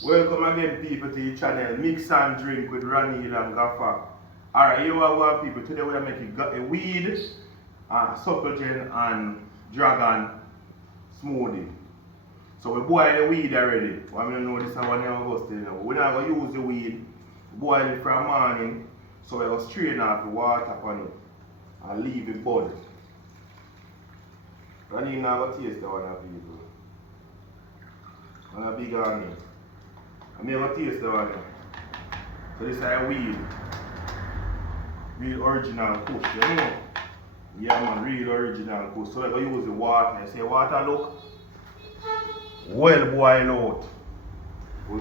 Welcome again, people, to the channel Mix and Drink with Ranil and Gaffa. Alright, here we are, people. Today we are making a weed, supplement, and dragon smoothie. So we boil the weed already. I mean, know this is one of us today. We're not going to use the weed, boil it from morning. So we're going to strain off the water upon it and leave it bud. Ranil now going to taste the one, people. One big onion. I'm going to taste the one. So this is a weed. Real original kush, you know? Yeah man, real original kush. So we're going to use the water. You see water look? Well boil out. We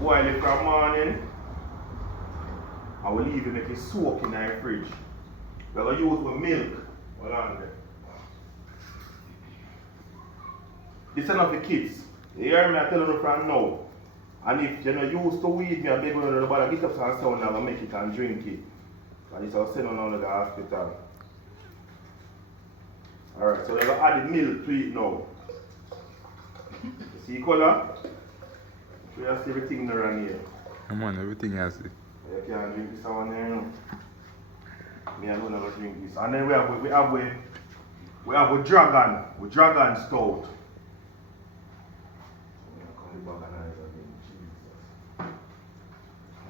boil it from morning. And we leave it make it soak in the fridge. We're going to use the milk. Hold on there. This is enough for kids. You hear me? I tell you from now. And if you're not used to weed, I beg you to get up some sound and make it and drink it. And it's all sent on to the hospital. Alright, so we're going to add the milk to it now. You see the color? So you see everything around here. Come on, everything has it. You can't drink this one there, you know. Me alone never drink this. And then we have a dragon. With dragon stout.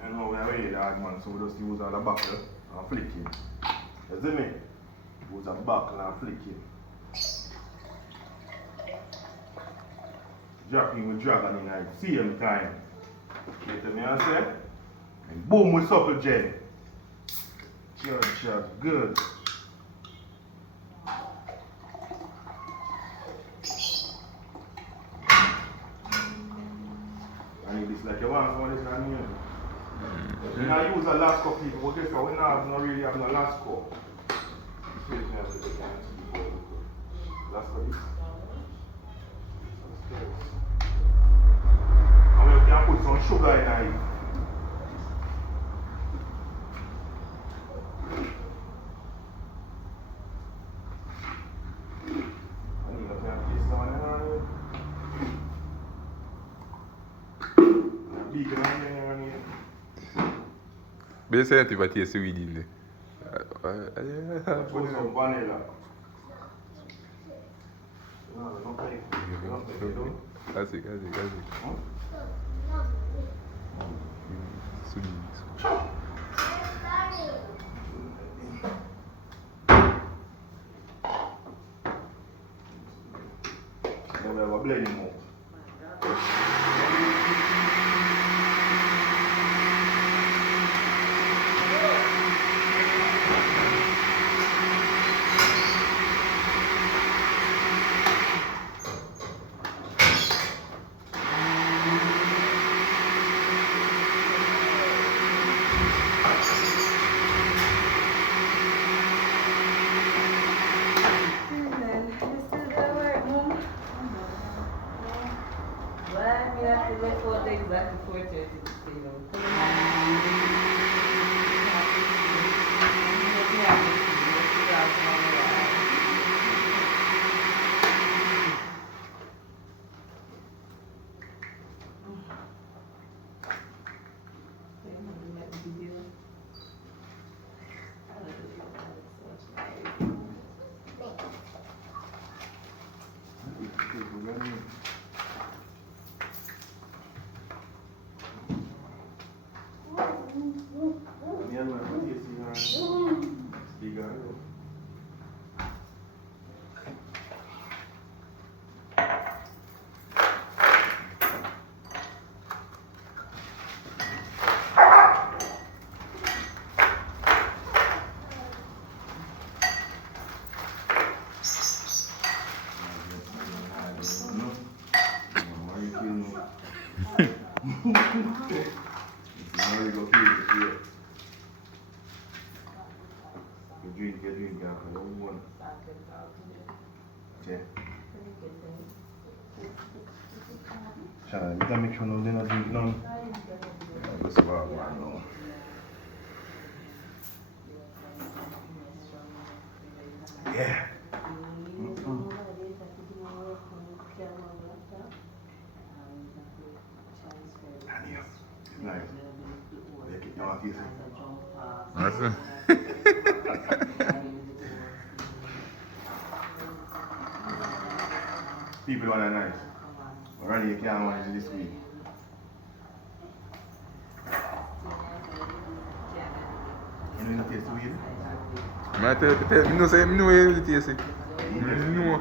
And now we are ready, dog, man, so we just use all the buckle and flick it. You see me? Use a buckle and flick it. Dropping with dragon in at the same time. You hear me I say? And boom with supple gel. Chug, good. I need this like you want some of this right here. We don't use a Lasco people, but guess what? We don't really have no Lasco. Lasco this. And we can put some sugar in it. Basically, what you see weed in there. Put some vanilla. That's it. Then we have a blending mode. Exactly 4:30 You drink, okay. Shana, you can make sure no they not drink none. That's what I know. Yeah. nice. You want to taste it? That's it. People want it nice. Ronnie, you can't manage it this week. You know taste the weed? I tell you, say, I know where it is. No.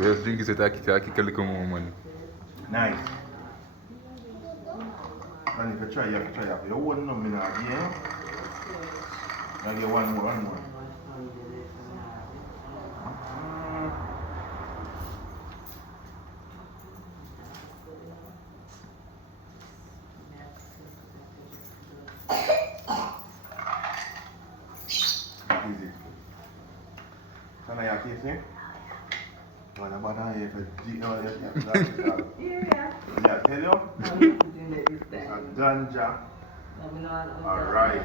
Just drink it so that I can kick a more money. Nice. And if you try, you have to try it. You won't know me now, yeah? I'll get one more. Easy. Can I have taste it? What about I have a yeah, tell you? It's a ganja. Alright.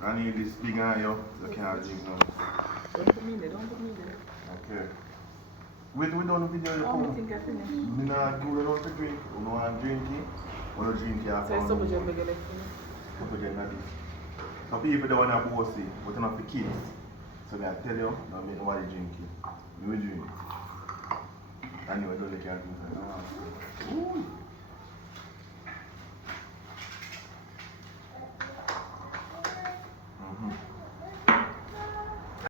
Rani, this big on you can't drink now. Don't put me there. Okay. Wait, we done the video. I think I finished. We not do it to drink. We don't want to drink it. We don't drink it after. So much of a good some people don't want to bossy, but not for kids. So they tell you, no, me nobody drink it. We will drink it. Anyway, don't let you drink it.